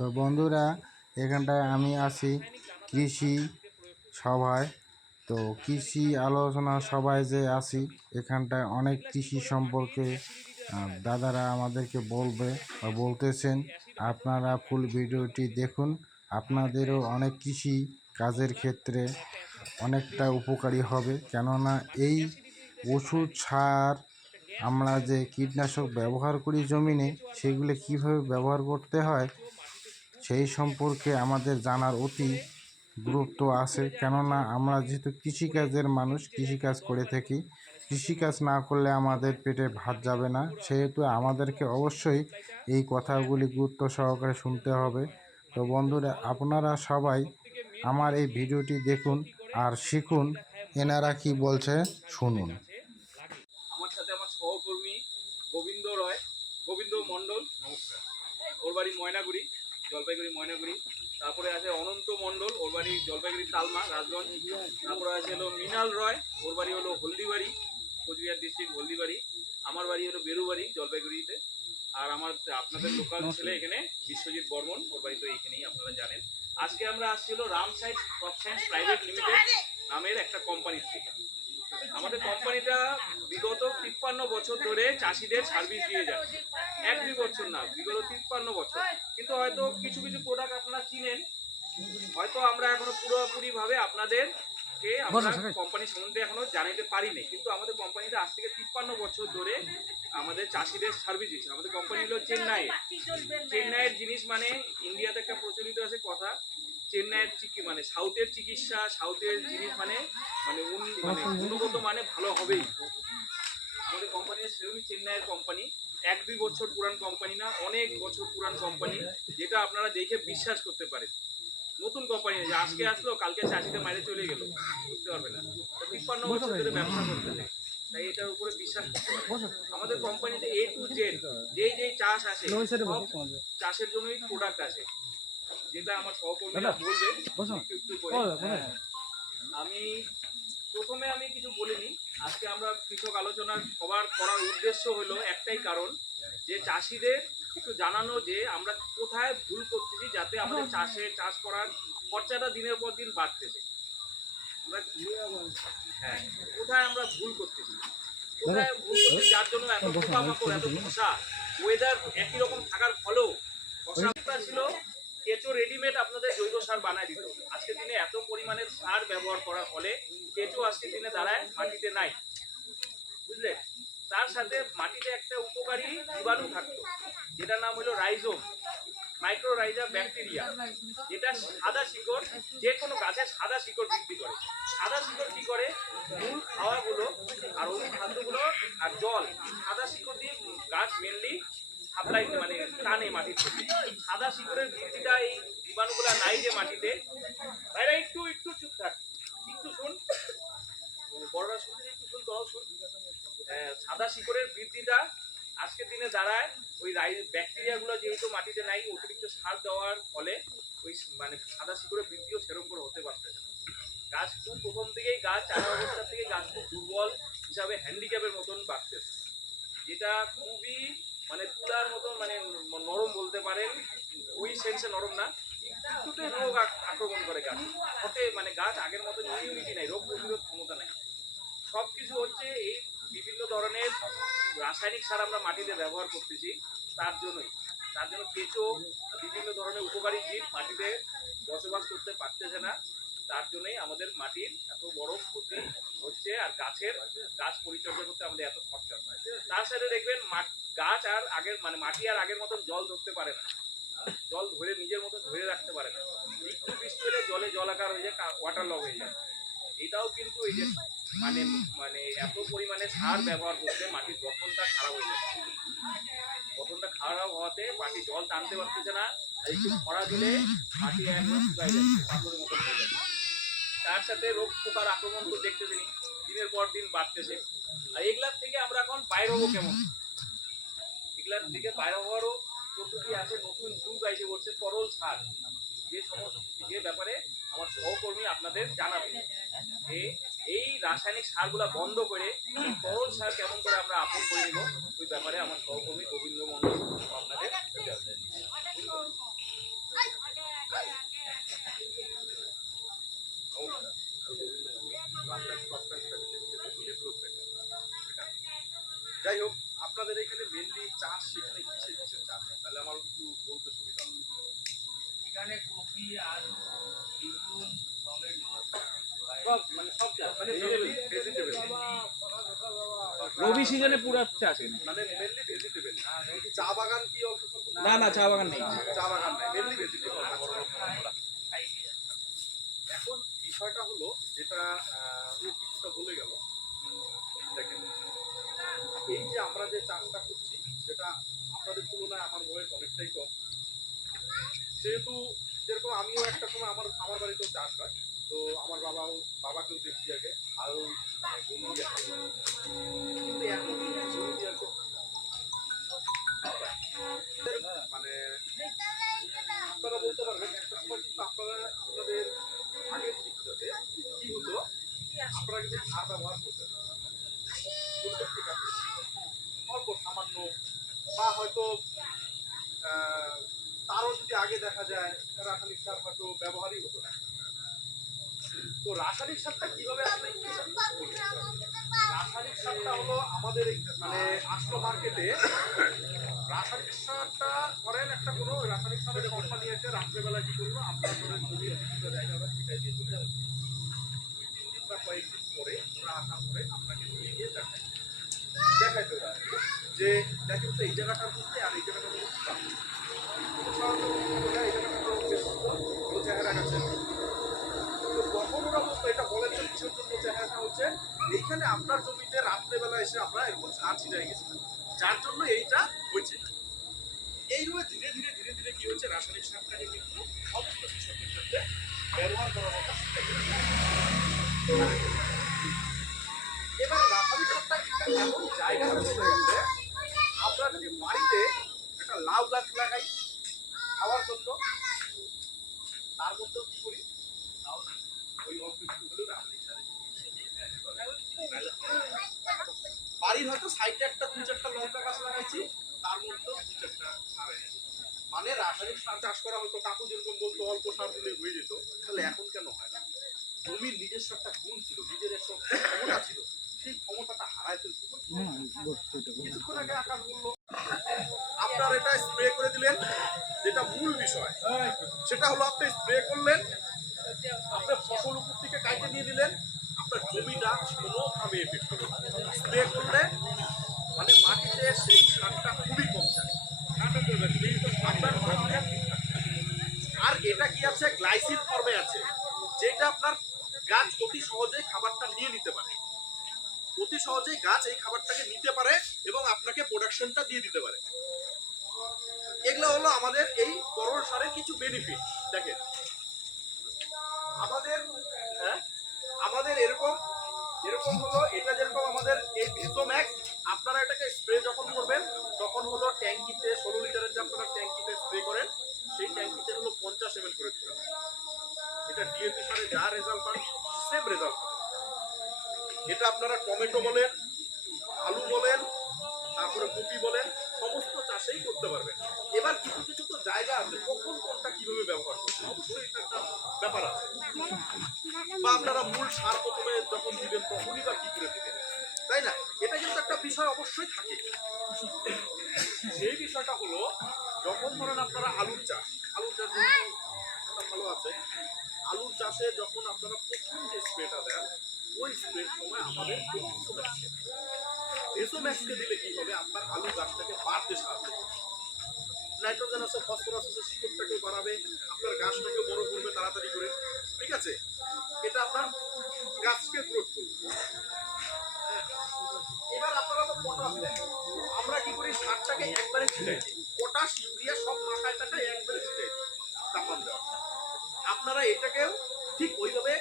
তো বন্ধুরা, এখানটায় আমি আছি কৃষি সভায়। তো কৃষি আলোচনা সভায় যে আছি, এখানটায় অনেক কৃষি সম্পর্কে দাদারা আমাদেরকে বলবে বা বলতেছেন। আপনারা ফুল ভিডিওটি দেখুন, আপনাদেরও অনেক কৃষি কাজের ক্ষেত্রে অনেকটা উপকারী হবে। কেননা এই ওষুধ সার আমরা যে কীটনাশক ব্যবহার করি জমিনে, সেগুলো কীভাবে ব্যবহার করতে হয় সেই সম্পর্কে আমাদের জানার অতি গুরুত্ব আছে। কেননা আমরা যেহেতু কৃষিকাজের মানুষ, কৃষিকাজ করে থাকি, কৃষিকাজ না করলে আমাদের পেটে ভাত যাবে না। সেহেতু আমাদেরকে অবশ্যই এই কথাগুলি গুরুত্ব সহকারে শুনতে হবে। তো বন্ধুরা, আপনারা সবাই আমার এই ভিডিওটি দেখুন আর শিখুন, এনারা কি বলছে শুনুন। আমার সাথে আমার সহকর্মী গোবিন্দ মণ্ডল, নমস্কার। ওর বাড়ি ময়নাগুড়ি, জলপাইগুড়ি ময়নাগুড়ি। তারপরে আছে অনন্ত মণ্ডল, ওর বাড়ি জলপাইগুড়ি তালমা, রাজগঞ্জ। তারপরে আছে হলো মৃণাল রয়, ওর বাড়ি হলো হলদিবাড়ি, কোচবিহার ডিস্ট্রিক্ট হলদিবাড়ি। আমার বাড়ি হলো বেরুবাড়ি, জলপাইগুড়িতে। আর আমার আপনাদের লোকাল ছেলে এখানে বিশ্বজিৎ বর্মন, ওর বাড়ি তো এইখানেই, আপনারা জানেন। আজকে আমরা আসছিল Ram science crop science private limited নামের একটা কোম্পানির থেকে। আমাদের কোম্পানিটা বিগত 53 বছর ধরে চাষিদের সার্ভিস দিয়ে যাচ্ছে। 1-2 বছর না, বিগত 53 বছর। কিন্তু হয়তো কিছু কিছু প্রোডাক্ট আপনারা চিনেন, হয়তো আমরা এখনো পুরোপুরি ভাবে আপনাদেরকে আমরা কোম্পানি সম্বন্ধে এখনো জানাতে পারিনি। কিন্তু আমাদের কোম্পানিটা আজ থেকে 53 বছর ধরে আমাদের চাষিদের সার্ভিস দিচ্ছে। আমাদের কোম্পানি হলো চেন্নাইয়ের জিনিস, মানে ইন্ডিয়াতে একটা প্রচলিত আছে কথা, চেন্নাইয়ের মানে সাউথের চিকিৎসা, সাউথের জিনিস মানে মানে গুণগত মানে ভালো হবেই। আমাদের কোম্পানি সেরকমই চেন্নাইয়ের কোম্পানি, 1-2 বছর পুরান কোম্পানি না, অনেক বছর পুরান কোম্পানি, যেটা আপনারা দেখে বিশ্বাস করতে পারেন। নতুন কোম্পানি যে আজকে আসলো কালকে চাষিদের মাইরে চলে গেল, বুঝতে পারবে না। 53 বছর ধরে ব্যবসা করতেছে, তাই এটার উপরে বিশ্বাস করতে পারে। আমাদের কোম্পানিতে A to Z যেই চাষ আছে, সব চাষের জন্যই প্রোডাক্ট আছে, যেটা আমার সহকর্মীরা বলবে একটু করে। আমি প্রথমে কিছু বলিনি। আজকে আমরা কৃষক আলোচনার সবার করার উদ্দেশ্য হলো একটাই কারণ, যে চাষিদের একটু জানানো যে আমরা কোথায় ভুল করতেছি, যাতে আমাদের চাষ করার খরচাটা দিনের পর দিন বাড়তেছে। কোথায় আমরা ভুল করতেছি, যার জন্য এত পোকামাকড়, এত মশা, ওয়েদার একই রকম থাকার ফলেও মশাটা ছিল। কেঁচো রেডিমেড আপনাদের জৈব সার বানায় দিত। আজকের দিনে এত পরিমাণের সার ব্যবহার করার ফলে কেঁচো আজকের দিনে দাঁড়ায় মাটিতে নাই, বুঝলে। তার সাথে মাটিতে একটা উপকারী জীবাণু থাকতো, যেটার নাম হলো রাইজোম, মাইক্রোরাইজা ব্যাকটেরিয়া, যেটা সাদা শিকড়, যে কোনো গাছের সাদা শিকড় বৃদ্ধি করে। সাদা শিকড় কি করে, মূল খাওয়াগুলো আর অনুখাদ্যগুলো আর জল, সাদা শিকড় দিয়ে গাছ মেনলি সাপ্লাই মানে টানে মাটির থেকে। সাদা শিকড়ের বৃদ্ধিটা এই জীবাণুগুলা নাই যে মাটিতে। ভাইরা একটু চুপ থাক, একটু শুন, বড়রা শুনতে একটু শুন, তোরাও শুন। সাদা শিকড়ের বৃদ্ধিটা আজকের দিনে দাঁড়ায় ওই ব্যাকটেরিয়াগুলো যেহেতু মাটিতে নাই, অতিরিক্ত সার দেওয়ার ফলে ওই মানে সাদা শিকড়ের বৃদ্ধিও সেরকম করে হতে পারতেছে না। গাছ খুব প্রথম থেকেই গাছ চারা অবস্থা থেকে গাছ খুব দুর্বল হিসাবে হ্যান্ডিক্যাপের মতন বাড়তেছে, যেটা খুবই মানে তুলার মতন মানে নরম বলতে পারেন, ওই সেন্সে নরম না, একটুতে রোগ আক্রমণ করে গাছ হতে, মানে গাছ আগের মতন ইমিউনিটি নাই, রোগ প্রতিরোধ ক্ষমতা নাই। সবকিছু হচ্ছে এই বিভিন্ন ধরনের রাসায়নিক সার আমরা মাটিতে ব্যবহার করতেছি, তার জন্য কেঁচো বিভিন্ন ধরনের উপকারী জীব মাটিতে বসবাস করতে পারতেছে না। তার জন্যই আমাদের মাটির এত বড় ক্ষতি হচ্ছে, আর গাছ পরিচর্যা করতে আমাদের এত খরচা হয়। তার সাথে দেখবেন গাছ আর আগের মানে মাটি আর আগের মতন জল ধরতে পারে না, জল ধরে নিজের মতো ধরে রাখতে পারে না। একটু বৃষ্টি হলে জলাকার হয়ে যায়, ওয়াটার লগ হয়ে যায়। এটাও কিন্তু এই যে মানে মানে এত পরিমাণে সার ব্যবহার করতে মাটির গঠনটা খারাপ হয়ে যাচ্ছে। গঠনটা খারাপ হওয়াতে মাটি জল টানতে পারতেছে না, আর একটু খরা দিলে মাটি একদম শুকায় যাচ্ছে, পাথরের মতো হয়ে যাচ্ছে। তার সাথে রোগ পোকার আক্রমণ তো দেখতেছি দিনের পর দিন বাড়তেছে। আর এগুলার থেকে আমরা এখন বাইরে হবো কেমন, এগুলার থেকে বাইরে হওয়ারও পদ্ধতি আছে, নতুন যুগ এসে বলছে তরল সার, যে ব্যাপারে আমার সহকর্মী আপনাদের জানাবে যে এই রাসায়নিক সারগুলা বন্ধ করে তরল সার কেমন করে আমরা আপন করে নিব, ওই ব্যাপারে আমার সহকর্মী গোবিন্দ মণ্ডল আপনাদের। যাই হোক, আপনাদের এখানে মেনলি চাষ সেখানে কিসের কিসের চাষ হয়? তাহলে আমার একটু বলতে সুবিধা হবে। এখানে কপি, আলু, বেগুন, টমেটো সব মানে সব চাষ মানে মেনলি ভেজিটেবল, রবি সিজনে পুরো চাষ এখানে। মানে মেনলি ভেজিটেবল। চা বাগান কি অল্প স্বল্প? না না, চা বাগান নেই। চা বাগান নাই, মেনলি ভেজিটেবল। এখন বিষয়টা হলো যেটা ও কিছুটা বলে গেল, দেখেন এই যে আমরা যে চাষটা করছি সেটা আপনাদের তুলনায় আমার বয়স অনেকটাই কম, সেহেতু যেরকম আমিও একটা সময় আমার আমার বাড়িতেও চাষ হয়, তো আমার বাবাকেও দেখছি আগে হাল গরু দিয়ে হাল করতো। কিন্তু এখন গরু দিয়ে আর কেউ হাল দেয় না। মানে আপনারা বলতে পারবেন একটা সময় কিন্তু আপনাদের আগের দিকটাতে কি হতো, আপনারা কিন্তু সার ব্যবহার করতেন প্রত্যেকটি কাজে অল্প সামান্য, বা হয়তো তারও যদি আগে দেখা যায় রাসায়নিক সার হয়তো ব্যবহারই হতো না। তো রাসায়নিক সারটা কিভাবে আপনি রাসায়নিক সারটা হলো আমাদের মানে আসলো মার্কেটে। রাসায়নিক সারটা ধরেন একটা কোনো রাসায়নিক সারের কোম্পানি এসে রাত্রেবেলা কি করলো, আপনার ধরেন জমির বিভিন্ন জায়গায় ওরা ছিটাই দিয়ে চলে যাবে। 2-3 দিন বা কয়েকদিন পরে ওরা আসার পরে আপনাকে নিয়ে গিয়ে দেখাইতে ওরা যে দেখেন তো এই জায়গাটার মধ্যে আর এই জায়গাটার মধ্যে এই জায়গাটা চেহারা গেছে। তো তখন ওরা বলতো এটা বলেন যে কিসের জন্য চেহারাটা হচ্ছে, এইখানে আপনার জমিতে রাত্রেবেলা এসে আমরা এরকম সার ছিটাই গেছিলাম, যার জন্য এইটা হয়েছে। এইভাবে ধীরে ধীরে ধীরে ধীরে কি হচ্ছে, রাসায়নিক সারটাকে কিন্তু সমস্ত কৃষকের ক্ষেত্রে ব্যবহার করার মতো শিখে গেছে। এবার রাসায়নিক সারটা এমন জায়গায় চলে গেছে, আমরা যদি বাড়িতে একটা লাউ গাছ লাগাই খাওয়ার জন্য, তার মধ্যেও কি করি, ওই অল্প একটু হলেও রাসায়নিক সার বাড়ির হয়তো সাইডে একটা 2-4টা লঙ্কা গাছ লাগাইছি, তার মধ্যেও 2-4টা সার। মানে রাসায়নিক সার চাষ করা হতো, কাকু যেরকম বলতো অল্প সার দিলেই হয়ে যেত, তাহলে এখন কেন হয় না? জমির নিজস্ব একটা গুণ ছিল, নিজের একটা ক্ষমতা ছিল, সেই ক্ষমতাটা হারায় ফেলতো। কিছুক্ষণ আগে আকাশ বললো আপনার এটা স্প্রে করে দিলেন, যেটা মূল বিষয় সেটা হলো আপনি স্প্রে করলেন, আপনার ফসল উপর থেকে কাটে নিয়ে দিলেন, আপনার জমিটা কোনোভাবে এফেক্ট হবে। স্প্রে করলে মানে মাটিতে সেই সারটা খুবই কম যায়, আপনার মাটিটা ঠিক থাকে। আর এটা কি আছে, গ্লাইসিন ফর্মে আছে, যেটা আপনার গাছ অতি সহজেই খাবারটা নিয়ে নিতে পারে, অতি সহজেই গাছ এই খাবারটাকে নিতে পারে এবং আপনাকে প্রোডাকশনটা দিয়ে দিতে পারে। এগুলো হলো আমাদের এই তরল সারের কিছু বেনিফিট। দেখেন আমাদের এরকম এরকম হলো, এটা যেরকম আমাদের এই ভিজোম্যাক্স, আপনারা এটাকে স্প্রে যখন করবেন তখন হলো ট্যাঙ্কিতে 16 লিটারের যে আপনারা ট্যাঙ্কিতে স্প্রে করেন, সেই ট্যাঙ্কিতে হলো 50 ml করে দিতে হবে। এটা ডিএপি সারে যা রেজাল্ট পান সেম রেজাল্ট পান। এটা আপনারা টমেটো বলেন, আলু বলেন, তারপরে কপি বলেন, সমস্ত চাষেই করতে পারবেন। এবার কিছু কিছু তো জায়গা আছে কখন কোনটা কিভাবে ব্যবহার করতে, অবশ্যই এটা একটা ব্যাপার আছে। বা আপনারা মূল সার প্রথমে যখন দিবেন তখনই বা কি করে দিবেন, তাই না? এটা কিন্তু একটা বিষয় অবশ্যই থাকে। সেই বিষয়টা হলো যখন ধরেন আপনারা আলুর চাষ ভালো আছে, আলুর চাষে যখন আপনারা প্রথম যে স্প্রেটা দেন, ওই স্প্রের সময় আমাদের ভেজোম্যাক্সকে দিলে কি হবে, আপনার আলু গাছটাকে বাড়তে সাহায্য করবে। নাইট্রোজেন আছে, ফসফরাস আছে, শিকড়টাকেও বাড়াবে, আপনার গাছটাকে বড় করবে তাড়াতাড়ি করে, ঠিক আছে? এটা আপনার গাছকে গ্রোথ করবে। এবার আপনারা তো পটাশ দেন, আমরা কি করি, সারটাকে একবারে ছিটাই দিই, পটাশ ইউরিয়া সব মাথায় টাকা একবারে ছিটাই দিই তাপমান দেওয়া। আপনারা এটাকেও ঠিক ওইভাবে